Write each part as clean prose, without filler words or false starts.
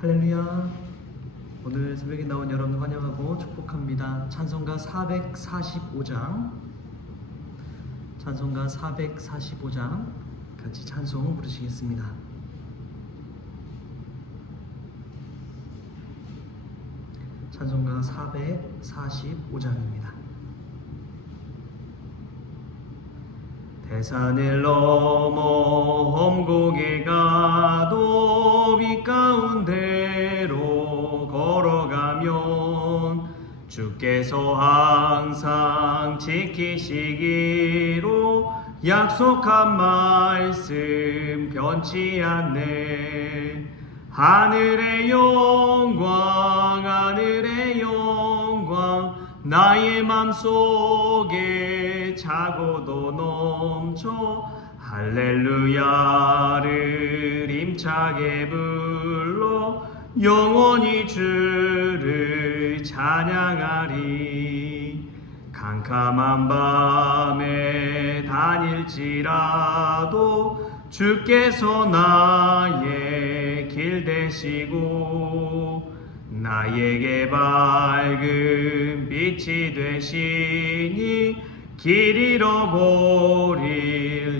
할렐루야. 오늘 새벽에 나온 여러분 환영하고 축복합니다. 찬송가 445장 같이 찬송 부르시겠습니다. 찬송가 445장입니다. 대산을 넘어 험곡에 가도 빛 가운데로 걸어가면 주께서 항상 지키시기로 약속한 말씀 변치 않네. 하늘의 영광 나의 맘속에 차고도 넘쳐 할렐루야를 힘차게 불러 영원히 주를 찬양하리. 캄캄한 밤에 다닐지라도 주께서 나의 길 되시고 나에게 밝은 빛이 되시니 길 잃어버릴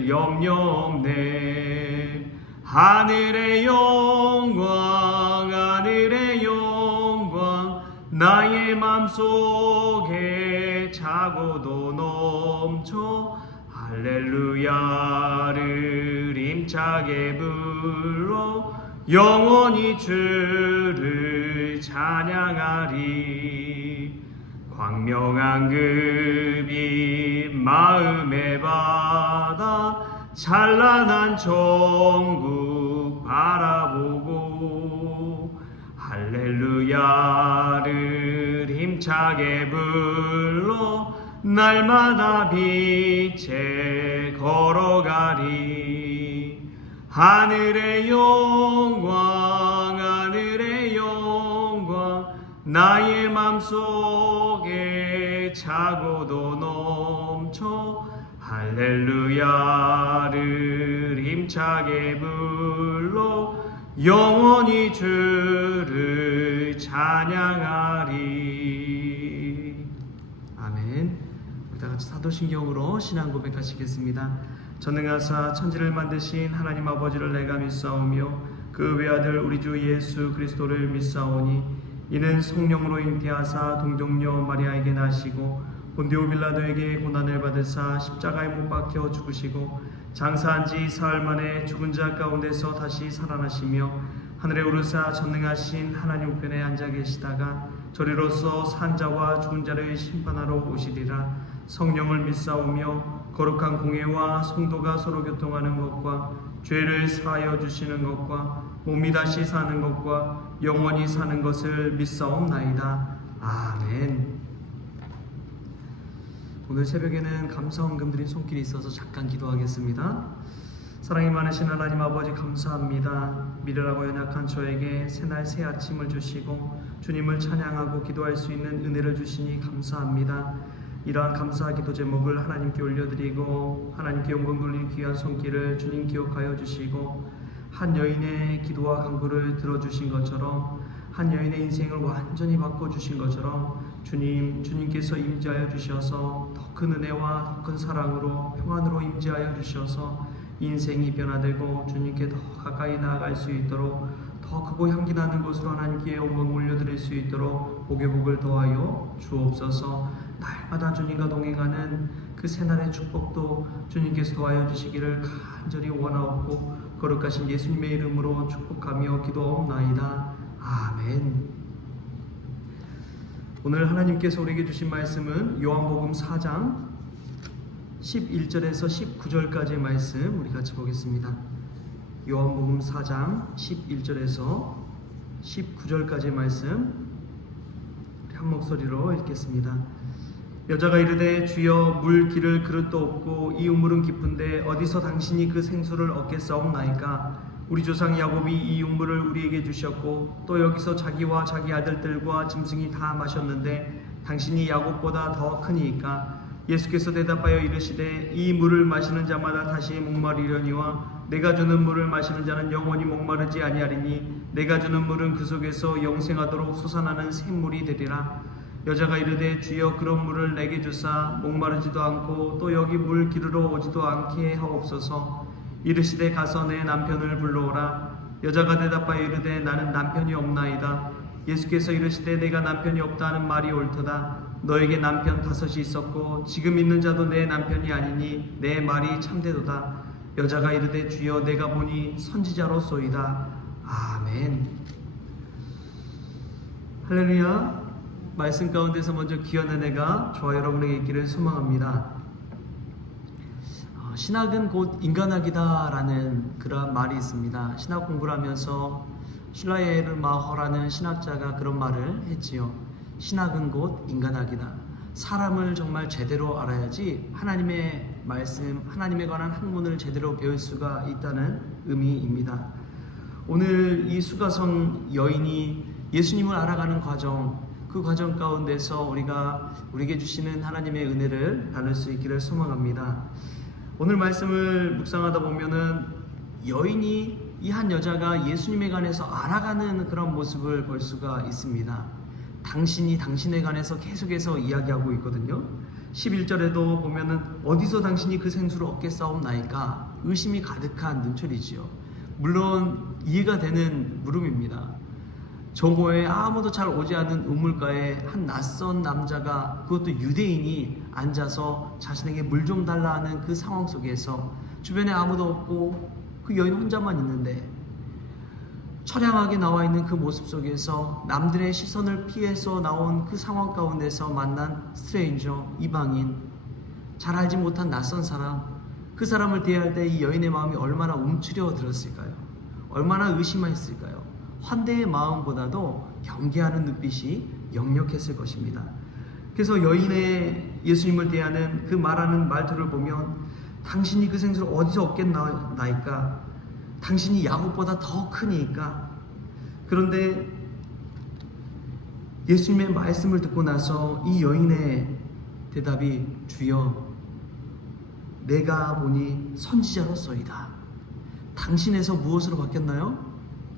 염려 없네. 하늘의 영광 나의 맘속에 차고도 넘쳐 할렐루야를 힘차게 불러 영원히 주를 찬양하리. 광명한 그 빛 마음에 받아 찬란한 천국 바라보고 할렐루야를 힘차게 불러 날마다 빛에 걸어가리. 하늘의 영광 나의 맘속에 차고도 넘쳐 할렐루야를 힘차게 불러 영원히 주를 찬양하리. 아멘. 우리 다 같이 사도신경으로 신앙 고백하시겠습니다. 전능하사 천지를 만드신 하나님 아버지를 내가 믿사오며 그 외아들 우리 주 예수 그리스도를 믿사오니 이는 성령으로 잉태하사 동정녀 마리아에게 나시고 본디오 빌라도에게 고난을 받으사 십자가에 못 박혀 죽으시고 장사한 지 사흘 만에 죽은 자 가운데서 다시 살아나시며 하늘에 오르사 전능하신 하나님 우편에 앉아 계시다가 저리로서 산 자와 죽은 자를 심판하러 오시리라. 성령을 믿사오며 거룩한 공회와 성도가 서로 교통하는 것과 죄를 사하여 주시는 것과 몸이 다시 사는 것과 영원히 사는 것을 믿사옵나이다. 아멘. 오늘 새벽에는 감사헌금들이 손길이 있어서 잠깐 기도하겠습니다. 사랑이 많으신 하나님 아버지 감사합니다. 미련하고 연약한 저에게 새날 새 아침을 주시고 주님을 찬양하고 기도할 수 있는 은혜를 주시니 감사합니다. 이러한 감사 기도 제목을 하나님께 올려드리고 하나님께 영광 돌리는 귀한 손길을 주님 기억하여 주시고 한 여인의 기도와 간구를 들어주신 것처럼 한 여인의 인생을 완전히 바꿔주신 것처럼 주님께서 임재하여 주셔서 더 큰 은혜와 더 큰 사랑으로 평안으로 임재하여 주셔서 인생이 변화되고 주님께 더 가까이 나아갈 수 있도록 더 크고 향기 나는 곳으로 하나님께 영광 올려드릴 수 있도록 복의 복을 더하여 주옵소서. 날마다 주님과 동행하는 그 새날의 축복도 주님께서 더하여 주시기를 간절히 원하옵고 거룩하신 예수님의 이름으로 축복하며 기도하옵나이다. 아멘. 오늘 하나님께서 우리에게 주신 말씀은 요한복음 4장 11절에서 19절까지의 말씀 우리 같이 보겠습니다. 요한복음 4장 11절에서 19절까지의 말씀 한 목소리로 읽겠습니다. 여자가 이르되 주여 물 기를 그릇도 없고 이 우물은 깊은데 어디서 당신이 그 생수를 얻겠사옵나이까? 우리 조상 야곱이 이 우물을 우리에게 주셨고 또 여기서 자기와 자기 아들들과 짐승이 다 마셨는데 당신이 야곱보다 더 크니이까? 예수께서 대답하여 이르시되 이 물을 마시는 자마다 다시 목마르려니와 내가 주는 물을 마시는 자는 영원히 목마르지 아니하리니 내가 주는 물은 그 속에서 영생하도록 솟아나는 샘물이 되리라. 여자가 이르되 주여 그런 물을 내게 주사 목마르지도 않고 또 여기 물 기르러 오지도 않게 하옵소서. 이르시되 가서 내 남편을 불러오라. 여자가 대답하여 이르되 나는 남편이 없나이다. 예수께서 이르시되 내가 남편이 없다는 말이 옳도다. 너에게 남편 5이 있었고 지금 있는 자도 내 남편이 아니니 내 말이 참되도다. 여자가 이르되 주여 내가 보니 선지자로소이다. 아멘. 할렐루야. 말씀 가운데서 먼저 귀한 은혜가 저와 여러분에게 있기를 소망합니다. 신학은 곧 인간학이다 라는 그런 말이 있습니다. 신학 공부를 하면서 슐라예르 마허라는 신학자가 그런 말을 했지요. 신학은 곧 인간학이다. 사람을 정말 제대로 알아야지 하나님의 말씀, 하나님에 관한 학문을 제대로 배울 수가 있다는 의미입니다. 오늘 이 수가성 여인이 예수님을 알아가는 과정, 그 과정 가운데서 우리에게 주시는 하나님의 은혜를 나눌 수 있기를 소망합니다. 오늘 말씀을 묵상하다 보면은 여인이 이 한 여자가 예수님에 관해서 알아가는 그런 모습을 볼 수가 있습니다. 당신이 당신에 관해서 계속해서 이야기하고 있거든요. 11절에도 보면은 어디서 당신이 그 생수를 얻게 싸움나이까 의심이 가득한 눈초리지요. 물론 이해가 되는 물음입니다. 정오에 아무도 잘 오지 않는 우물가에 한 낯선 남자가, 그것도 유대인이 앉아서 자신에게 물 좀 달라 하는 그 상황 속에서 주변에 아무도 없고 그 여인 혼자만 있는데 처량하게 나와 있는 그 모습 속에서 남들의 시선을 피해서 나온 그 상황 가운데서 만난 스트레인저, 이방인, 잘 알지 못한 낯선 사람, 그 사람을 대할 때 이 여인의 마음이 얼마나 움츠려 들었을까요? 얼마나 의심했을까요? 환대의 마음보다도 경계하는 눈빛이 역력했을 것입니다. 그래서 여인의 예수님을 대하는 그 말하는 말들을 보면 당신이 그 생수를 어디서 얻겠나이까? 당신이 야곱보다 더 크니까? 그런데 예수님의 말씀을 듣고 나서 이 여인의 대답이 주여 내가 보니 선지자로소이다. 당신에서 무엇으로 바뀌었나요?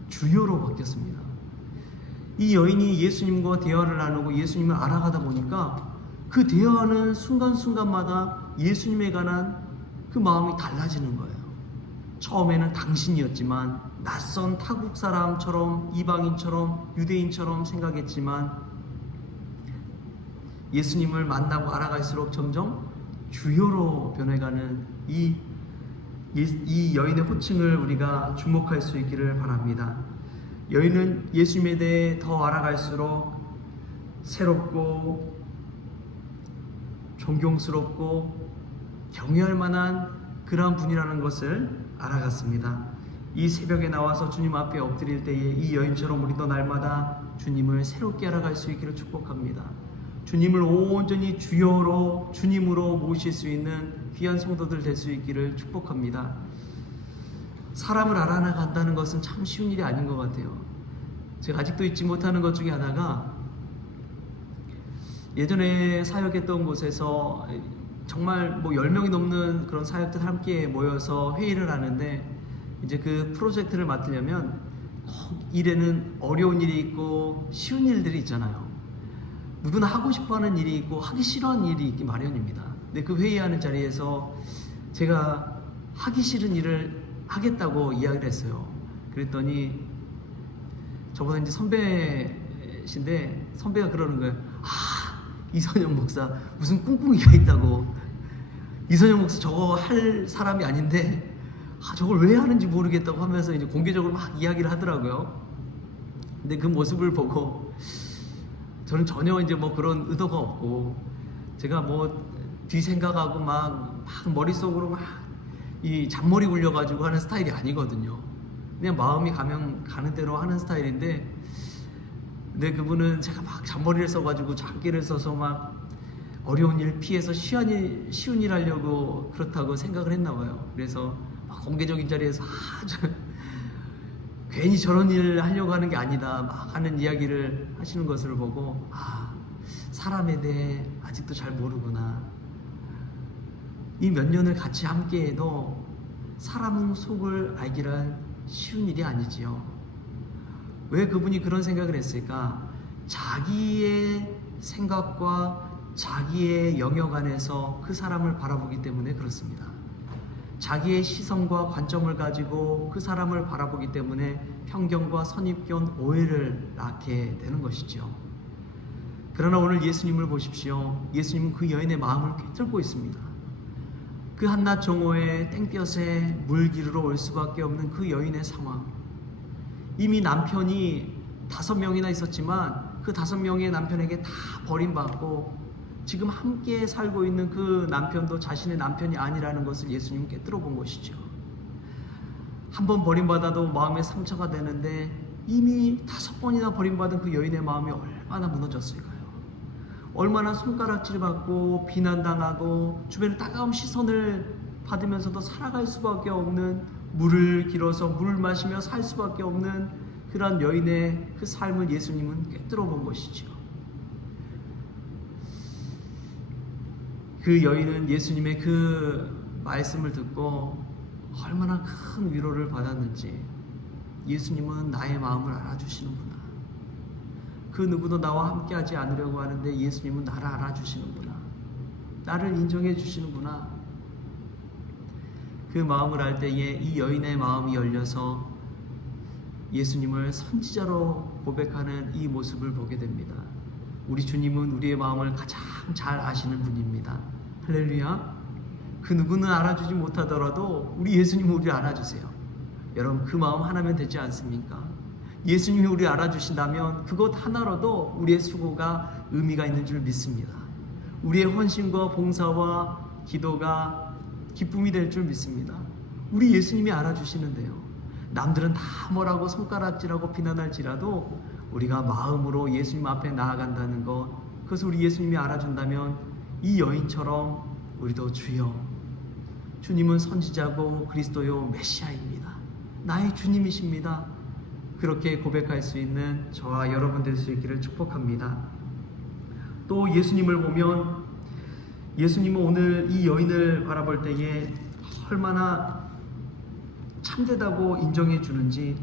주여로 바뀌었습니다. 이 여인이 예수님과 대화를 나누고 예수님을 알아가다 보니까 그 대화하는 순간순간마다 예수님에 관한 그 마음이 달라지는 거예요. 처음에는 당신이었지만 낯선 타국 사람처럼, 이방인처럼, 유대인처럼 생각했지만 예수님을 만나고 알아갈수록 점점 주여로 변해가는 이 여인의 호칭을 우리가 주목할 수 있기를 바랍니다. 여인은 예수님에 대해 더 알아갈수록 새롭고 존경스럽고 경외할 만한 그러한 분이라는 것을 알아갔습니다. 이 새벽에 나와서 주님 앞에 엎드릴 때에 이 여인처럼 우리도 날마다 주님을 새롭게 알아갈 수 있기를 축복합니다. 주님을 온전히 주여로, 주님으로 모실 수 있는 귀한 성도들 될 수 있기를 축복합니다. 사람을 알아나간다는 것은 참 쉬운 일이 아닌 것 같아요. 제가 아직도 잊지 못하는 것 중에 하나가, 예전에 사역했던 곳에서 정말 10명이 넘는 그런 사역들 함께 모여서 회의를 하는데, 이제 그 프로젝트를 맡으려면 꼭 일에는 어려운 일이 있고 쉬운 일들이 있잖아요. 누구나 하고 싶어하는 일이 있고 하기 싫어하는 일이 있기 마련입니다. 근데 그 회의하는 자리에서 제가 하기 싫은 일을 하겠다고 이야기를 했어요. 그랬더니 저보다 이제 선배신데 선배가 그러는 거예요. 이선영 목사 무슨 꿍꿍이가 있다고. 이선영 목사 저거 할 사람이 아닌데 저걸 왜 하는지 모르겠다고 하면서 이제 공개적으로 막 이야기를 하더라고요. 근데 그 모습을 보고 저는 전혀 이제 그런 의도가 없고, 제가 뒤 생각하고 막 머릿속으로 막 이 잔머리 굴려가지고 하는 스타일이 아니거든요. 그냥 마음이 가면 가는 대로 하는 스타일인데, 근데 그분은 제가 막 잔머리를 써가지고 장기를 써서 막 어려운 일 피해서 쉬운 일 하려고 그렇다고 생각을 했나 봐요. 그래서 막 공개적인 자리에서 괜히 저런 일을 하려고 하는 게 아니다 막 하는 이야기를 하시는 것을 보고, 사람에 대해 아직도 잘 모르구나. 이 몇 년을 같이 함께해도 사람 속을 알기란 쉬운 일이 아니지요. 왜 그분이 그런 생각을 했을까? 자기의 생각과 자기의 영역 안에서 그 사람을 바라보기 때문에 그렇습니다. 자기의 시선과 관점을 가지고 그 사람을 바라보기 때문에 편견과 선입견, 오해를 낳게 되는 것이죠. 그러나 오늘 예수님을 보십시오. 예수님은 그 여인의 마음을 꿰뚫고 있습니다. 그 한낮 정오에 땡볕에 물 기르러 올 수밖에 없는 그 여인의 상황. 이미 남편이 5명이나 있었지만 그 5명의 남편에게 다 버림받고 지금 함께 살고 있는 그 남편도 자신의 남편이 아니라는 것을 예수님은 꿰뚫어 본 것이죠. 한번 버림받아도 마음에 상처가 되는데 이미 5번이나 버림받은 그 여인의 마음이 얼마나 무너졌을까요? 얼마나 손가락질 받고 비난당하고 주변의 따가운 시선을 받으면서도 살아갈 수밖에 없는, 물을 길어서 물을 마시며 살 수밖에 없는 그런 여인의 그 삶을 예수님은 꿰뚫어 본 것이죠. 그 여인은 예수님의 그 말씀을 듣고 얼마나 큰 위로를 받았는지, 예수님은 나의 마음을 알아주시는구나. 그 누구도 나와 함께 하지 않으려고 하는데 예수님은 나를 알아주시는구나. 나를 인정해 주시는구나. 그 마음을 알 때에 이 여인의 마음이 열려서 예수님을 선지자로 고백하는 이 모습을 보게 됩니다. 우리 주님은 우리의 마음을 가장 잘 아시는 분입니다. 할렐루야. 그 누구는 알아주지 못하더라도 우리 예수님은 우리를 알아주세요. 여러분, 그 마음 하나면 되지 않습니까? 예수님이 우리를 알아주신다면 그것 하나로도 우리의 수고가 의미가 있는 줄 믿습니다. 우리의 헌신과 봉사와 기도가 기쁨이 될 줄 믿습니다. 우리 예수님이 알아주시는데요. 남들은 다 뭐라고 손가락질하고 비난할지라도 우리가 마음으로 예수님 앞에 나아간다는 것, 그것을 우리 예수님이 알아준다면 이 여인처럼 우리도 주여, 주님은 선지자고 그리스도요 메시아입니다. 나의 주님이십니다. 그렇게 고백할 수 있는 저와 여러분 될 수 있기를 축복합니다. 또 예수님을 보면 예수님은 오늘 이 여인을 바라볼 때에 얼마나 참되다고 인정해 주는지,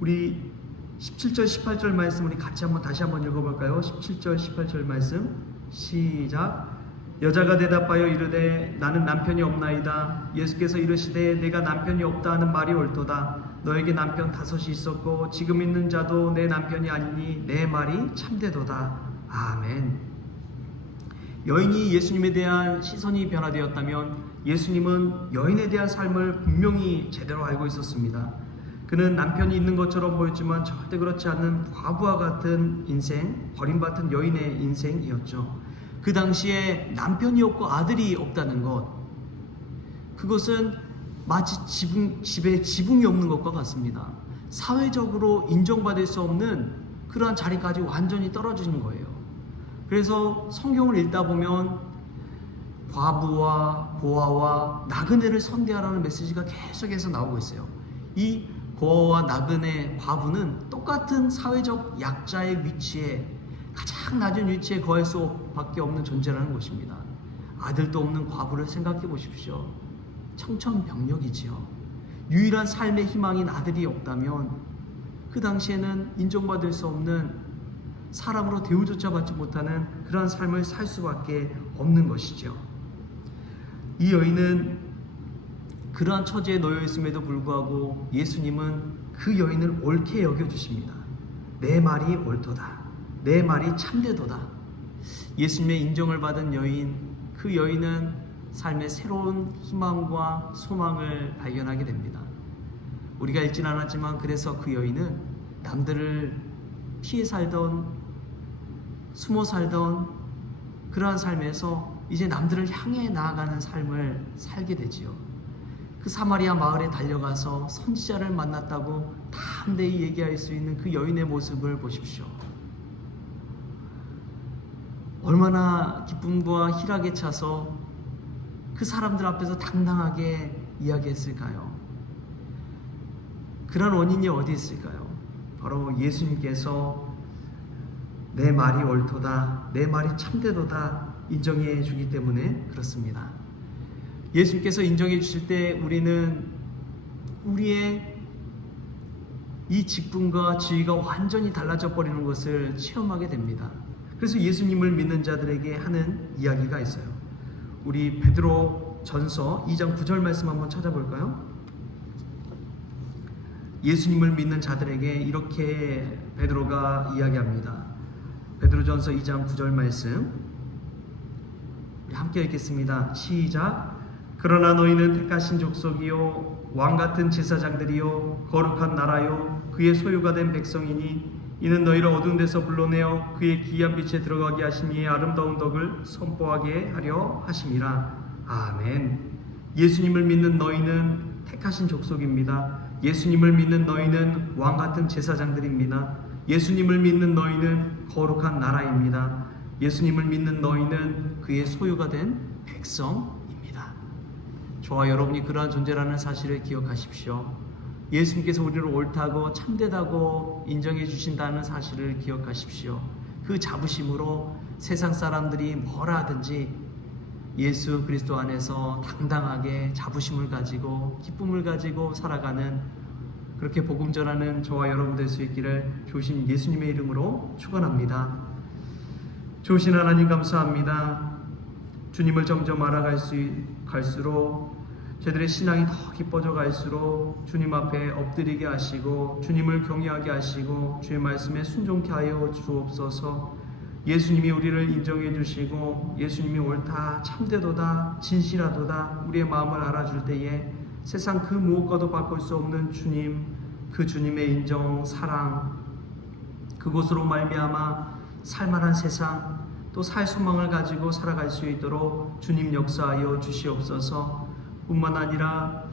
우리 17절 18절 말씀 우리 같이 다시 한번 읽어볼까요? 17절 18절 말씀 시작. 여자가 대답하여 이르되 나는 남편이 없나이다. 예수께서 이르시되 내가 남편이 없다 하는 말이 옳도다. 너에게 남편 5이 있었고 지금 있는 자도 내 남편이 아니니 내 말이 참되도다. 아멘. 여인이 예수님에 대한 시선이 변화되었다면 예수님은 여인에 대한 삶을 분명히 제대로 알고 있었습니다. 그는 남편이 있는 것처럼 보였지만 절대 그렇지 않은 과부와 같은 인생, 버림받은 여인의 인생이었죠. 그 당시에 남편이 없고 아들이 없다는 것, 그것은 마치 집에 지붕이 없는 것과 같습니다. 사회적으로 인정받을 수 없는 그러한 자리까지 완전히 떨어지는 거예요. 그래서 성경을 읽다 보면 과부와 고아와 나그네를 선대하라는 메시지가 계속해서 나오고 있어요. 이 고아와 나그네, 과부는 똑같은 사회적 약자의 위치에, 가장 낮은 위치에 거할 수밖에 없는 존재라는 것입니다. 아들도 없는 과부를 생각해 보십시오. 청천벽력이지요. 유일한 삶의 희망인 아들이 없다면 그 당시에는 인정받을 수 없는, 사람으로 대우조차 받지 못하는 그러한 삶을 살 수밖에 없는 것이죠. 이 여인은 그러한 처지에 놓여 있음에도 불구하고 예수님은 그 여인을 옳게 여겨주십니다. 내 말이 옳도다. 내 말이 참되도다. 예수님의 인정을 받은 여인, 그 여인은 삶의 새로운 희망과 소망을 발견하게 됩니다. 우리가 읽진 않았지만 그래서 그 여인은 남들을 피해 살던, 숨어 살던 그러한 삶에서 이제 남들을 향해 나아가는 삶을 살게 되지요. 그 사마리아 마을에 달려가서 선지자를 만났다고 담대히 얘기할 수 있는 그 여인의 모습을 보십시오. 얼마나 기쁨과 희락에 차서 그 사람들 앞에서 당당하게 이야기했을까요? 그런 원인이 어디 있을까요? 바로 예수님께서 내 말이 옳도다, 내 말이 참되도다 인정해 주기 때문에 그렇습니다. 예수님께서 인정해 주실 때 우리는 우리의 이 직분과 지위가 완전히 달라져 버리는 것을 체험하게 됩니다. 그래서 예수님을 믿는 자들에게 하는 이야기가 있어요. 우리 베드로 전서 2장 9절 말씀 한번 찾아볼까요? 예수님을 믿는 자들에게 이렇게 베드로가 이야기합니다. 베드로전서 2장 9절 말씀 함께 읽겠습니다. 시작. 그러나 너희는 택하신 족속이요 왕같은 제사장들이요 거룩한 나라요 그의 소유가 된 백성이니 이는 너희를 어두운 데서 불러내어 그의 기이한 빛에 들어가게 하신 이의 아름다운 덕을 선포하게 하려 하심이라. 아멘. 예수님을 믿는 너희는 택하신 족속입니다. 예수님을 믿는 너희는 왕같은 제사장들입니다. 예수님을 믿는 너희는 거룩한 나라입니다. 예수님을 믿는 너희는 그의 소유가 된 백성입니다. 저와 여러분이 그러한 존재라는 사실을 기억하십시오. 예수님께서 우리를 옳다고 참되다고 인정해 주신다는 사실을 기억하십시오. 그 자부심으로 세상 사람들이 뭐라 하든지 예수 그리스도 안에서 당당하게 자부심을 가지고 기쁨을 가지고 살아가는, 그렇게 복음 전하는 저와 여러분 될 수 있기를 좋으신 예수님의 이름으로 축원합니다. 좋으신 하나님 감사합니다. 주님을 점점 갈수록 저희들의 신앙이 더 깊어져 갈수록 주님 앞에 엎드리게 하시고 주님을 경외하게 하시고 주의 말씀에 순종케 하여 주옵소서. 예수님이 우리를 인정해 주시고 예수님이 옳다 참되도다 진실하도다 우리의 마음을 알아줄 때에 세상 그 무엇과도 바꿀 수 없는 주님, 그 주님의 인정, 사랑, 그곳으로 말미암아 살만한 세상 또 살 소망을 가지고 살아갈 수 있도록 주님 역사하여 주시옵소서. 뿐만 아니라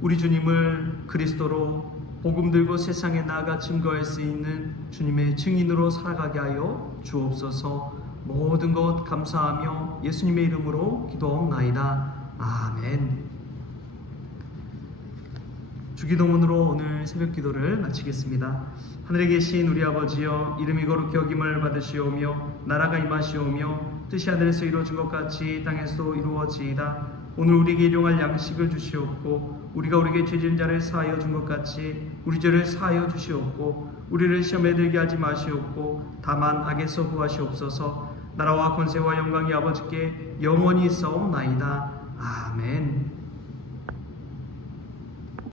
우리 주님을 그리스도로 복음 들고 세상에 나아가 증거할 수 있는 주님의 증인으로 살아가게 하여 주옵소서. 모든 것 감사하며 예수님의 이름으로 기도하옵나이다. 아멘. 주기도문으로 오늘 새벽 기도를 마치겠습니다. 하늘에 계신 우리 아버지여, 이름이 거룩히 여김을 받으시오며 나라가 임하시오며 뜻이 하늘에서 이루어진 것 같이 땅에서도 이루어지이다. 오늘 우리에게 일용할 양식을 주시옵고 우리가 우리에게 죄진 자를 사하여 준 것 같이 우리 죄를 사하여 주시옵고 우리를 시험에 들게 하지 마시옵고 다만 악에서 구하시옵소서. 나라와 권세와 영광이 아버지께 영원히 있사옵나이다. 아멘.